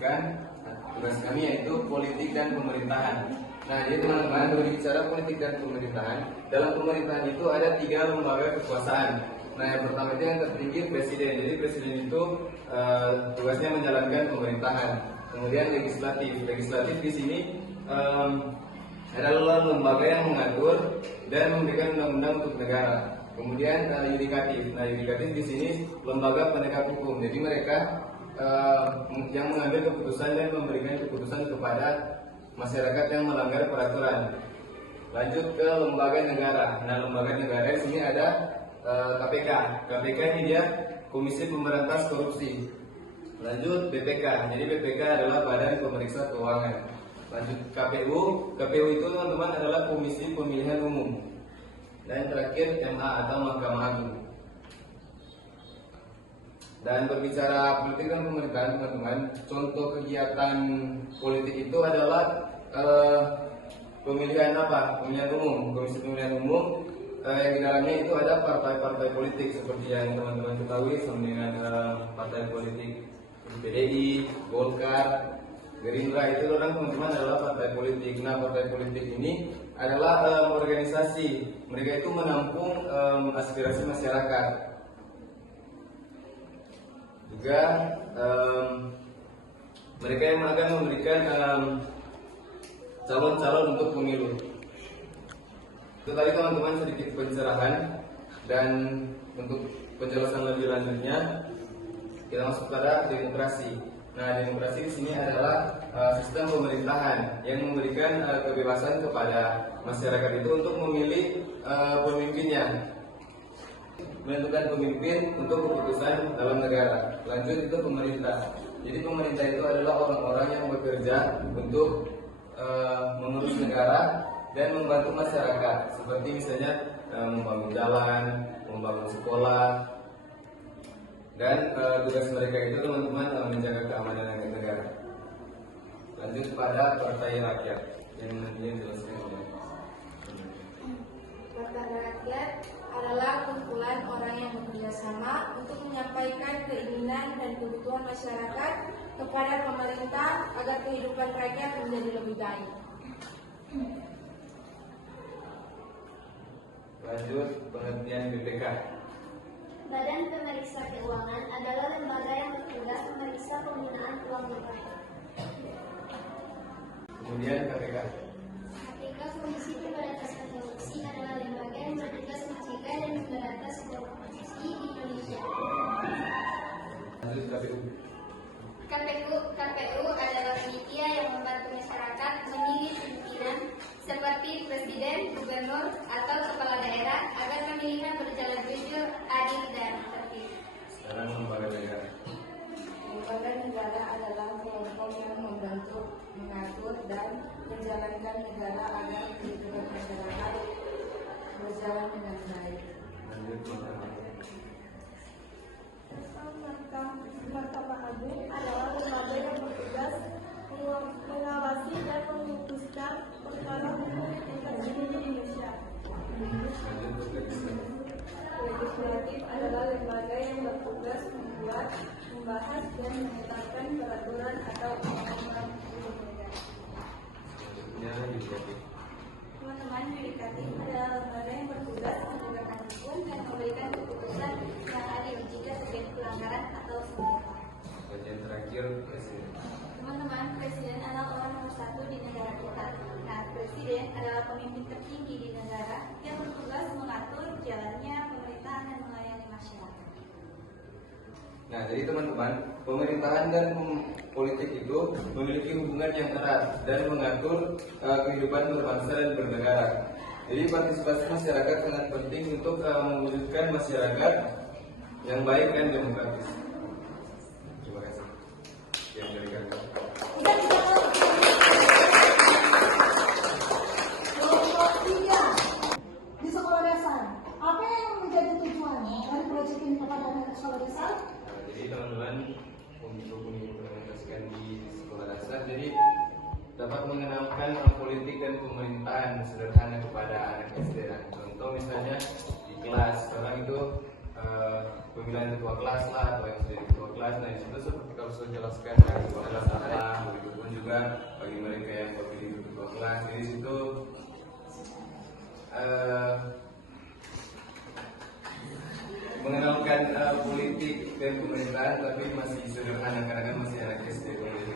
melanjutkan tugas kami yaitu politik dan pemerintahan. Nah, jadi teman-teman, berbicara politik dan pemerintahan, dalam pemerintahan itu ada 3 lembaga kekuasaan. Nah, yang pertama itu yang tertinggi presiden. Jadi presiden itu tugasnya menjalankan pemerintahan. Kemudian legislatif. Legislatif di sini adalah lembaga yang mengatur dan memberikan undang-undang untuk negara. Kemudian yudikatif. Nah, yudikatif di sini lembaga penegak hukum. Jadi mereka yang mengambil keputusan dan memberikan keputusan kepada masyarakat yang melanggar peraturan. Lanjut ke lembaga negara. Nah, lembaga negara di sini ada KPK. KPK ini dia Komisi Pemberantas Korupsi. Lanjut BPK. Jadi BPK adalah Badan Pemeriksa Keuangan. Lanjut KPU. KPU itu teman-teman adalah Komisi Pemilihan Umum. Dan terakhir MA atau Mahkamah Agung. Dan berbicara politik dan pemerintahan, teman-teman, contoh kegiatan politik itu adalah pemilihan apa? Pemilihan umum. Komisi Pemilihan Umum yang di dalamnya itu ada partai-partai politik seperti yang teman-teman ketahui, sama dengan partai politik PDI, Golkar, Gerindra. Itu orang teman-teman adalah partai politik. Nah, partai politik ini adalah organisasi. Mereka itu menampung aspirasi masyarakat. Juga mereka yang akan memberikan calon-calon untuk pemilu. Itu tadi teman-teman sedikit pencerahan, dan untuk penjelasan lebih lanjutnya kita masuk pada demokrasi. Nah, demokrasi di sini adalah sistem pemerintahan yang memberikan kebebasan kepada masyarakat itu untuk memilih pemimpinnya, menentukan pemimpin untuk keputusan dalam negara. Lanjut itu pemerintah. Jadi pemerintah itu adalah orang-orang yang bekerja untuk mengurus negara dan membantu masyarakat, seperti misalnya membangun jalan, membangun sekolah, dan tugas mereka itu teman-teman menjaga keamanan negara. Lanjut pada partai rakyat yang nantinya dijelaskan oleh Partai rakyat adalah kumpulan orang yang bekerja sama untuk menyampaikan keinginan dan kebutuhan masyarakat kepada pemerintah agar kehidupan rakyat menjadi lebih baik. Lanjut pengertian BPK. Badan Pemeriksa Keuangan adalah lembaga yang bertugas memeriksa penggunaan uang negara. Kemudian KPK. KPK Komisi Pemberantasan Korupsi adalah lembaga yang bertugas mencegah dan memberantas korupsi di Indonesia. Lanjut KPU. KPU adalah panitia yang membantu masyarakat memilih pimpinan seperti presiden, gubernur, atau kepala daerah agar pemilihan berjalan jujur, adil, dan tertib. Sekarang lembaga negara. Lembaga negara adalah kelompok yang membantu mengatur dan menjalankan negara agar kehidupan masyarakat berjalan dengan baik. Lanjut Mahkamah Agung adalah lembaga yang bertugas mengawasi dan memutuskan perkara hukum yang terjadi di Indonesia. Legislatif adalah lembaga yang bertugas membuat, membahas, dan menetapkan peraturan atau undang-undang hukum negara. Teman-teman, yudikatif adalah lembaga yang bertugas menegakkan hukum dan memberikan keputusan yang adil jika terjadi pelanggaran atau sengketa. Bagian terakhir presiden. Teman-teman, presiden adalah orang nomor 1 di negara kita. Nah, presiden adalah pemimpin tertinggi di negara yang bertugas mengatur jalannya pemerintahan dan melayani masyarakat. Nah, jadi teman-teman, pemerintahan dan politik itu memiliki hubungan yang erat dan mengatur kehidupan berbangsa dan bernegara. Jadi partisipasi masyarakat sangat penting untuk mewujudkan masyarakat yang baik dan demokratis. Terima kasih. Yang dari kami. Kelompok 3 di sekolah dasar. Apa yang menjadi tujuan dari proyek ini kepada anak sekolah dasar? Jadi teman-teman, untuk mengimplementasikan di sekolah dasar, jadi dapat mengenalkan politik dan pemerintahan sederhana kepada anak SD. Contoh misalnya di kelas, sekarang itu pemilihan ketua kelas lah atau yang menjadi ketua kelas. Nah itu seperti kalau sudah jelaskan kan ketua kelas apa, begitupun juga bagi mereka yang terpilih ketua kelas. Jadi situ mengenalkan politik dan pemerintahan, tapi masih sederhana karena kan masih anak SD. Jadi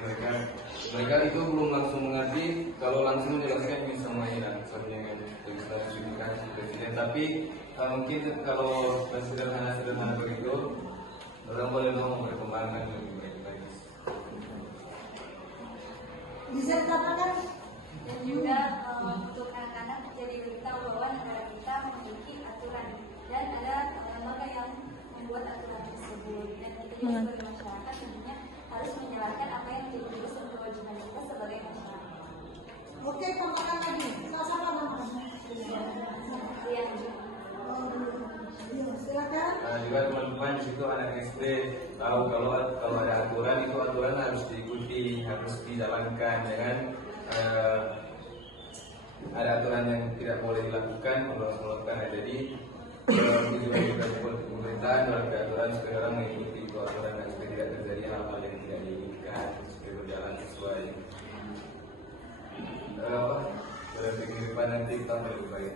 mereka itu belum langsung mengerti. Kalau langsung menjelaskan bisa mainan, soalnya kan legislasi presiden. Tapi mungkin kalau sederhana begitu, orang boleh ngomong perkembangan lebih baik. Bisa dikatakan Dan juga untuk anak-anak jadi lebih tahu bahwa negara kita memiliki aturan dan ada lembaga yang membuat aturan tersebut, dan kita juga sebagai masyarakat tentunya harus menjalankan apa yang menjadi tugas dan kewajiban kita sebagai masyarakat. oke, tambahkan lagi. Sama-sama namanya. Yang Silakan. Nah, juga teman-teman di situ anak SD tahu kalau ada aturan itu aturan harus diikuti, harus dijalankan, jangan ada aturan yang tidak boleh dilakukan, melakukan. Jadi juga politik pemerintahan dalam aturan supaya orang mengikuti itu aturan dan supaya tidak terjadi hal-hal yang tidak diinginkan, supaya berjalan sesuai kehidupan nanti kita lebih baik.